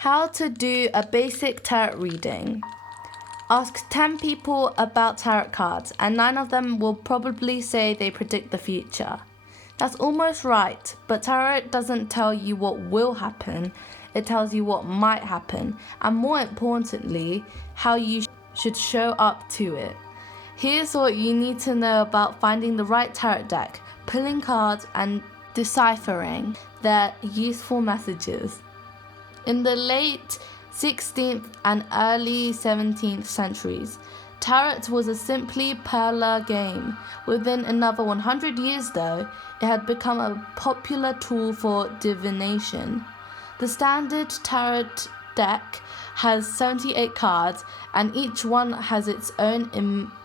How to do a basic tarot reading. Ask 10 people about tarot cards and 9 of them will probably say they predict the future. That's almost right, but tarot doesn't tell you what will happen, it tells you what might happen, and more importantly, how you should show up to it. Here's what you need to know about finding the right tarot deck, pulling cards, and deciphering their useful messages. In the late 16th and early 17th centuries, tarot was a simply parlor game. Within another 100 years though, it had become a popular tool for divination. The standard tarot deck has 78 cards and each one has its own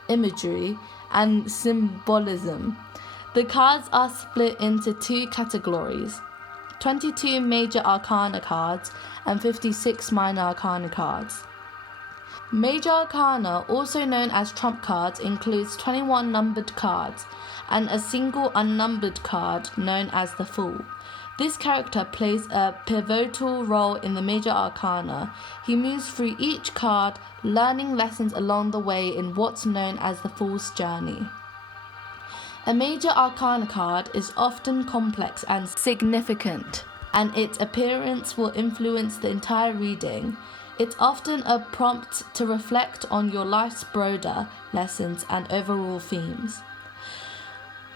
imagery and symbolism. The cards are split into 2 categories: 22 major arcana cards and 56 minor arcana cards. Major arcana, also known as trump cards, includes 21 numbered cards and a single unnumbered card known as the Fool. This character plays a pivotal role in the major arcana. He moves through each card, learning lessons along the way in what's known as the Fool's journey. A major arcana card is often complex and significant, and its appearance will influence the entire reading. It's often a prompt to reflect on your life's broader lessons and overall themes.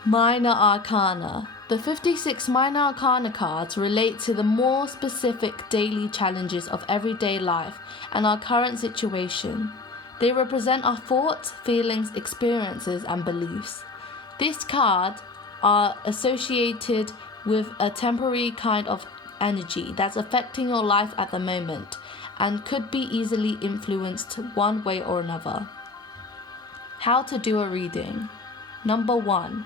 Minor arcana. The 56 minor arcana cards relate to the more specific daily challenges of everyday life and our current situation. They represent our thoughts, feelings, experiences, and beliefs. These cards are associated with a temporary kind of energy that's affecting your life at the moment and could be easily influenced one way or another. How to do a reading. Number 1.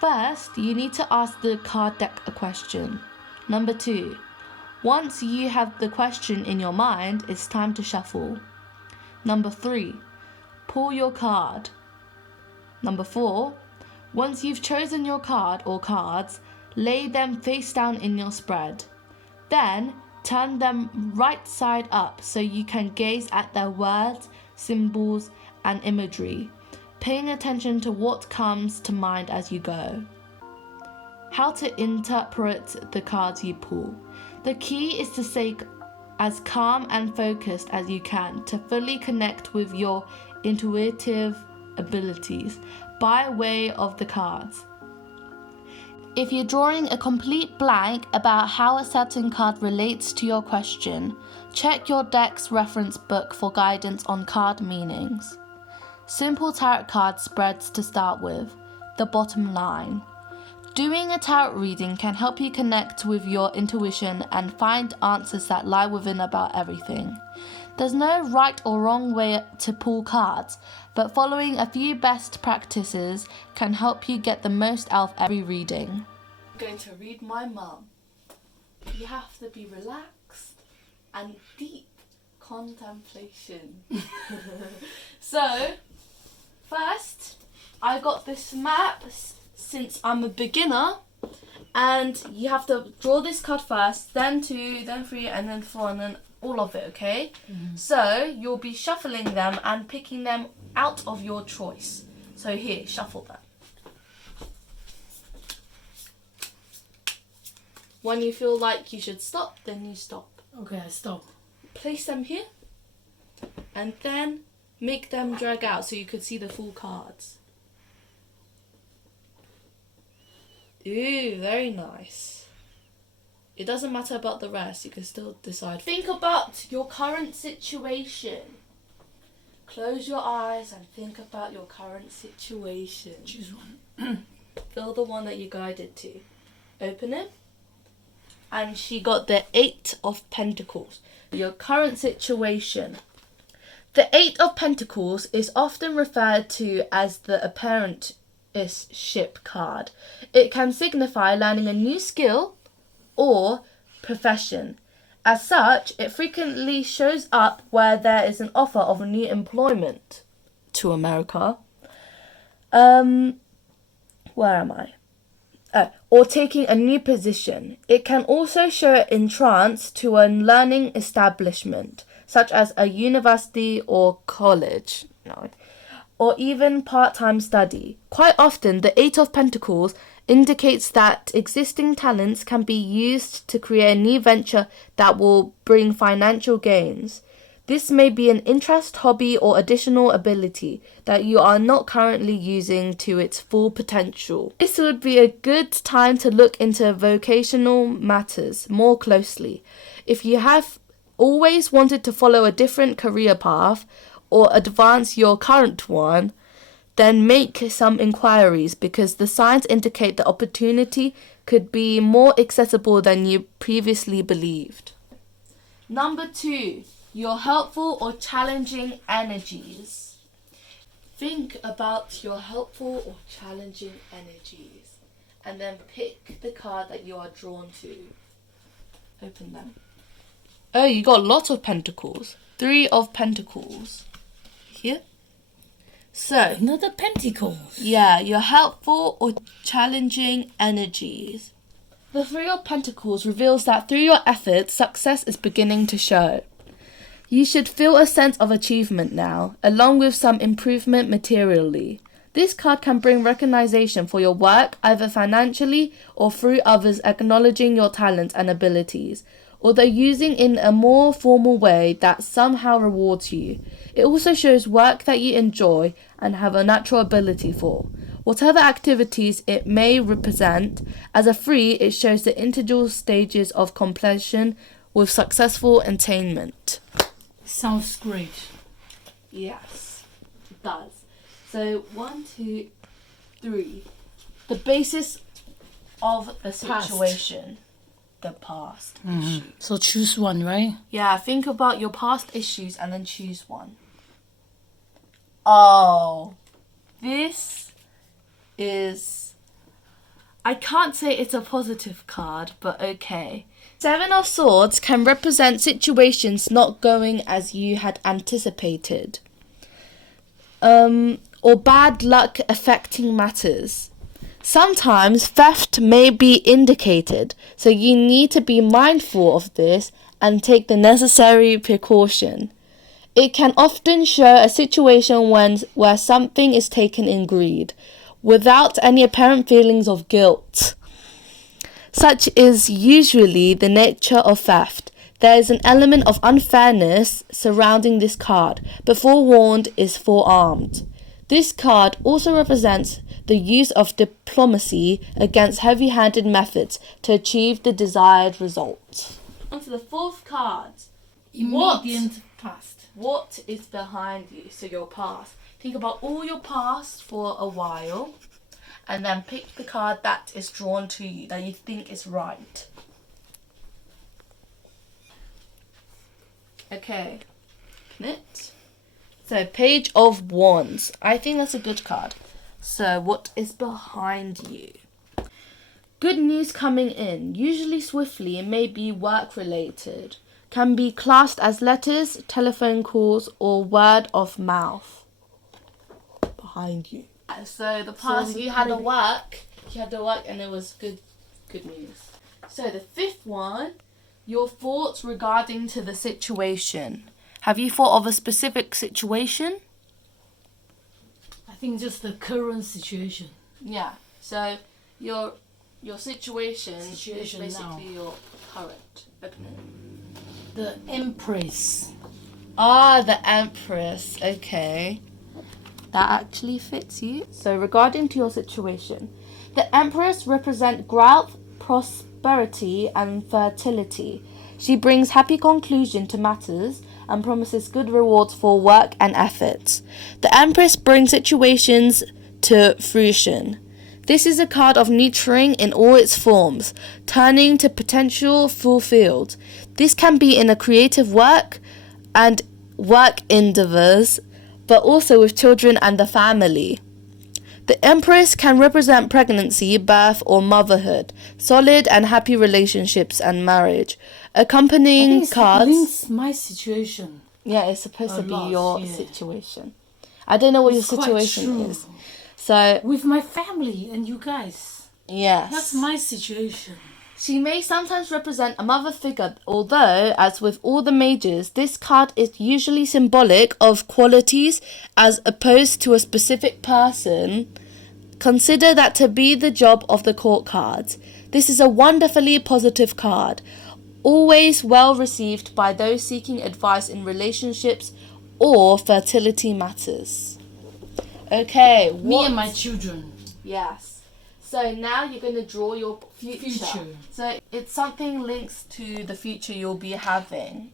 First, you need to ask the card deck a question. Number 2. Once you have the question in your mind, it's time to shuffle. Number 3. Pull your card. Number 4. Once you've chosen your card or cards, lay them face down in your spread. Then, turn them right side up so you can gaze at their words, symbols, and imagery, paying attention to what comes to mind as you go. How to interpret the cards you pull. The key is to stay as calm and focused as you can to fully connect with your intuitive abilities by way of the cards. If you're drawing a complete blank about how a certain card relates to your question, check your deck's reference book for guidance on card meanings. Simple tarot card spreads to start with. The bottom line. Doing a tarot reading can help you connect with your intuition and find answers that lie within about everything. There's no right or wrong way to pull cards, but following a few best practices can help you get the most out of every reading. I'm going to read my mum. You have to be relaxed and deep contemplation. So, first, I got this map since I'm a beginner, and you have to draw this card first, then 2, then 3, and then 4, and then all of it, okay? Mm-hmm. So you'll be shuffling them and picking them out of your choice. So here, shuffle them. When you feel like you should stop, then you stop. Okay, I stop. Place them here, and then make them drag out so you could see the full cards. Ooh, very nice. It doesn't matter about the rest, you can still decide. Think about your current situation. Close your eyes and think about your current situation. Choose one. Feel the one that you guided to. Open it. And she got the 8 of Pentacles. Your current situation. The 8 of Pentacles is often referred to as the apprenticeship card. It can signify learning a new skill or profession. As such, it frequently shows up where there is an offer of a new employment to America. Where am I? or taking a new position. It can also show entrance to a learning establishment, such as a university or college, or even part-time study. Quite often, the Eight of Pentacles indicates that existing talents can be used to create a new venture that will bring financial gains. This may be an interest, hobby, or additional ability that you are not currently using to its full potential. This would be a good time to look into vocational matters more closely. If you have always wanted to follow a different career path or advance your current one, then make some inquiries, because the signs indicate the opportunity could be more accessible than you previously believed. Number 2, your helpful or challenging energies. Think about your helpful or challenging energies and then pick the card that you are drawn to. Open them. Oh, you got lots of pentacles. 3 of Pentacles. Here. So, Another pentacles. yeah, your helpful or challenging energies. The 3 of Pentacles reveals that through your efforts, success is beginning to show. You should feel a sense of achievement now, along with some improvement materially. This card can bring recognition for your work, either financially or through others acknowledging your talents and abilities, although using in a more formal way that somehow rewards you. It also shows work that you enjoy and have a natural ability for. Whatever activities it may represent, as a 3, it shows the integral stages of completion with successful attainment. Sounds great. Yes, it does. So 1, 2, 3. The basis of the situation. The past. So choose one, right? Yeah, think about your past issues and then choose one. Oh, this is... I can't say it's a positive card, but okay. 7 of Swords can represent situations not going as you had anticipated. Or bad luck affecting matters. Sometimes theft may be indicated, so you need to be mindful of this and take the necessary precaution. It can often show a situation where something is taken in greed, without any apparent feelings of guilt. Such is usually the nature of theft. There is an element of unfairness surrounding this card, but forewarned is forearmed. This card also represents the use of diplomacy against heavy-handed methods to achieve the desired result. On to the 4th card. Immediate past. What is behind you? So your past. Think about all your past for a while and then pick the card that is drawn to you, that you think is right. Okay. Open it. So, Page of Wands. I think that's a good card. So, what is behind you? Good news coming in, usually swiftly. It may be work-related. Can be classed as letters, telephone calls, or word of mouth. Behind you. So, the past, you had to work and it was good news. So, the 5th one, your thoughts regarding to the situation. Have you thought of a specific situation? I think just the current situation. Yeah. So your situation is basically now. your current. Open it. The Empress. Ah, the Empress. Okay. That actually fits you. So regarding to your situation, the Empress represents growth, prosperity, and fertility. She brings happy conclusion to matters and promises good rewards for work and efforts. The Empress brings situations to fruition. This is a card of nurturing in all its forms, turning to potential fulfilled. This can be in a creative work and work endeavors, but also with children and the family. The Empress can represent pregnancy, birth, or motherhood, solid and happy relationships and marriage. Accompanying cards. Links my situation. Yeah, it's supposed to be lot, your yeah. situation. I don't know what It's your quite situation true. is. So With my family and you guys. Yes. That's my situation. She may sometimes represent a mother figure, although, as with all the majors, this card is usually symbolic of qualities as opposed to a specific person. Consider that to be the job of the court cards. This is a wonderfully positive card, always well received by those seeking advice in relationships or fertility matters. Okay, Me and my children. Yes. So now you're going to draw your future. So it's something linked to the future you'll be having.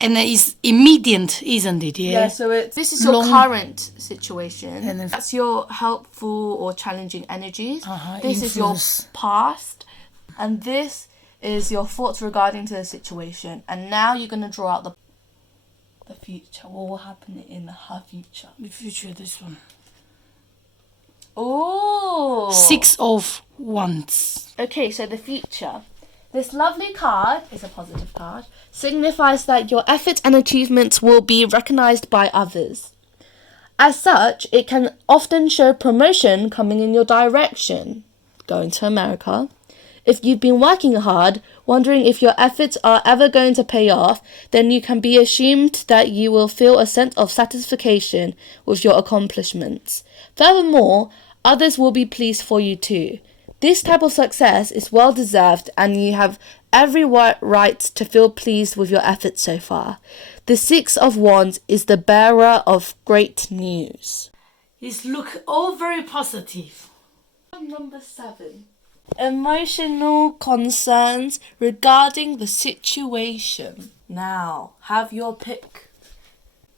And it's immediate, isn't it? Yeah, so this is your current situation. And that's your helpful or challenging energies. This is your past. And this is your thoughts regarding to the situation. And now you're going to draw out the future. What will happen in her future? The future, this one. Oh. 6 of Wands. Okay, so the future. This lovely card is a positive card. Signifies that your efforts and achievements will be recognized by others. As such, it can often show promotion coming in your direction. Going to America. If you've been working hard, wondering if your efforts are ever going to pay off, then you can be assumed that you will feel a sense of satisfaction with your accomplishments. Furthermore, others will be pleased for you too. This type of success is well deserved and you have every right to feel pleased with your efforts so far. The 6 of Wands is the bearer of great news. It's look all very positive. Number 7. Emotional concerns regarding the situation. Now, have your pick.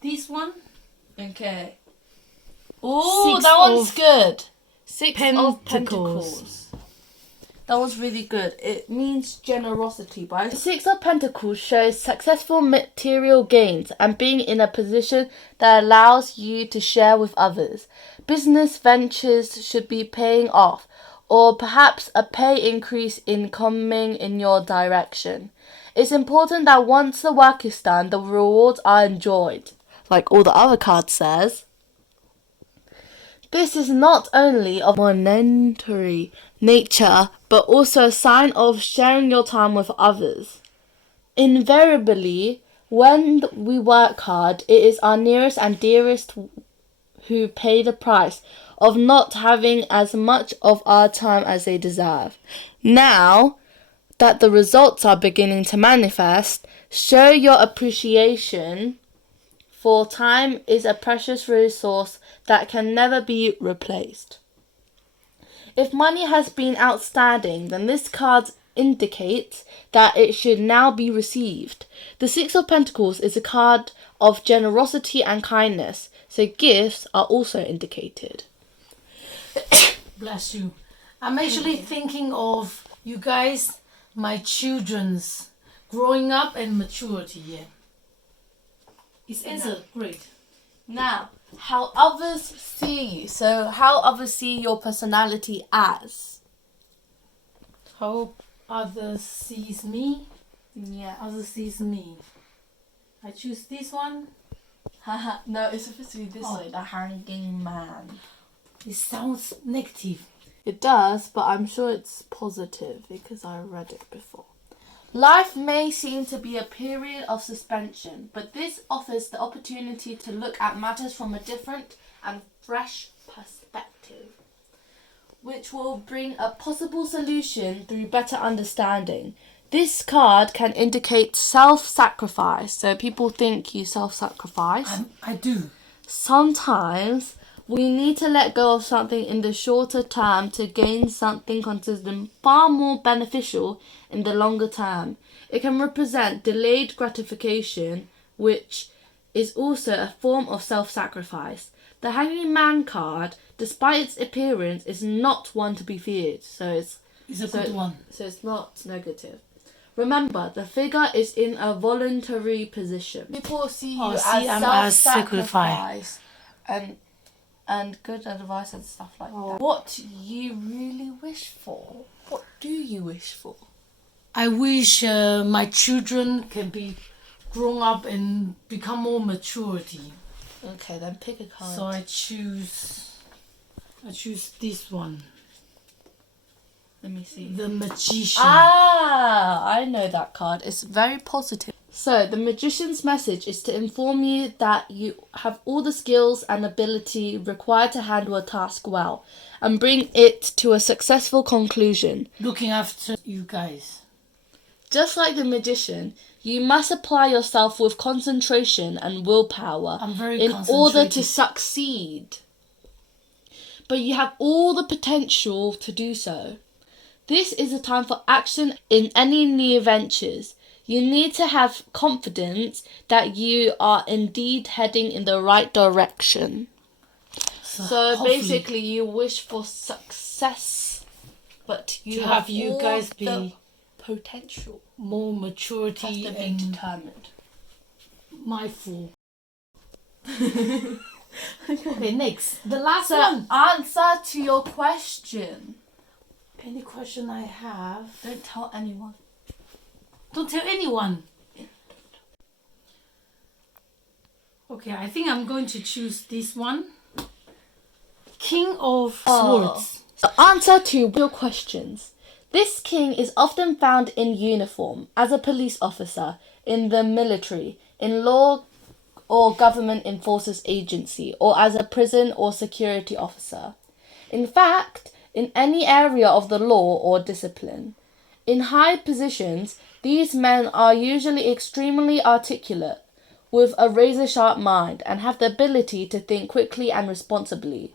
This one? Okay. Oh, that one's good. 6 of Pentacles. Pentacles. That was really good. It means generosity, right? The 6 of Pentacles shows successful material gains and being in a position that allows you to share with others. Business ventures should be paying off, or perhaps a pay increase in coming in your direction. It's important that once the work is done, the rewards are enjoyed, like all the other cards says. This is not only of monetary nature, but also a sign of sharing your time with others. Invariably, when we work hard, it is our nearest and dearest who pay the price of not having as much of our time as they deserve. Now that the results are beginning to manifest, show your appreciation, for time is a precious resource that can never be replaced. If money has been outstanding, then this card indicates that it should now be received. The 6 of Pentacles is a card of generosity and kindness, so gifts are also indicated. Bless you. I'm actually thinking of you guys, my children's growing up and maturity. Yeah. It's great. Now, how others see you. So, how others see your personality as. How others sees me. Yeah. Others sees me. I choose this one. Haha, no, it's supposed to be this way, the hanging man. It sounds negative. It does, but I'm sure it's positive because I read it before. Life may seem to be a period of suspension, but this offers the opportunity to look at matters from a different and fresh perspective, which will bring a possible solution through better understanding. This card can indicate self-sacrifice, so people think you self-sacrifice. I do. Sometimes we need to let go of something in the shorter term to gain something considered far more beneficial in the longer term. It can represent delayed gratification, which is also a form of self-sacrifice. The Hanging Man card, despite its appearance, is not one to be feared, so it's a good one. So it's not negative. Remember, the figure is in a voluntary position. People see you as self-sacrifice and good advice and stuff like that. What you really wish for? What do you wish for? I wish my children can be grown up and become more maturity. Okay, then pick a card. So I choose this one. Let me see. The Magician. I know that card. It's very positive. So, the Magician's message is to inform you that you have all the skills and ability required to handle a task well and bring it to a successful conclusion. Looking after you guys. Just like the Magician, you must apply yourself with concentration and willpower in order to succeed. But you have all the potential to do so. This is a time for action in any new ventures. You need to have confidence that you are indeed heading in the right direction. So basically you wish for success, but you have you guys be the potential. More maturity and determined. Mindful. Okay, next. The last one. Answer to your question. Any question I have? Don't tell anyone. Don't tell anyone. Okay, I think I'm going to choose this one. King of Swords. The answer to your questions. This king is often found in uniform as a police officer, in the military, in law or government enforcers agency, or as a prison or security officer. In fact, in any area of the law or discipline. In high positions, these men are usually extremely articulate, with a razor-sharp mind, and have the ability to think quickly and responsibly.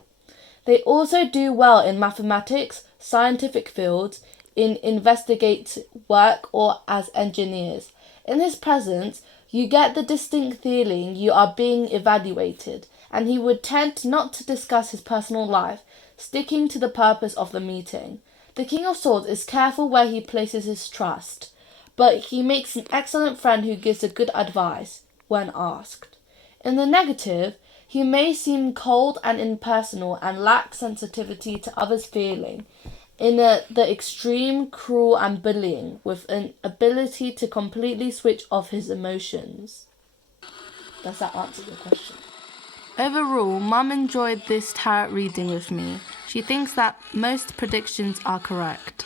They also do well in mathematics, scientific fields, in investigative work, or as engineers. In his presence, you get the distinct feeling you are being evaluated, and he would tend not to discuss his personal life, sticking to the purpose of the meeting. The King of Swords is careful where he places his trust, but he makes an excellent friend who gives a good advice when asked. In the negative, he may seem cold and impersonal and lack sensitivity to others' feeling. In the extreme, cruel and bullying, with an ability to completely switch off his emotions. Does that answer your question? Overall, Mum enjoyed this tarot reading with me. She thinks that most predictions are correct.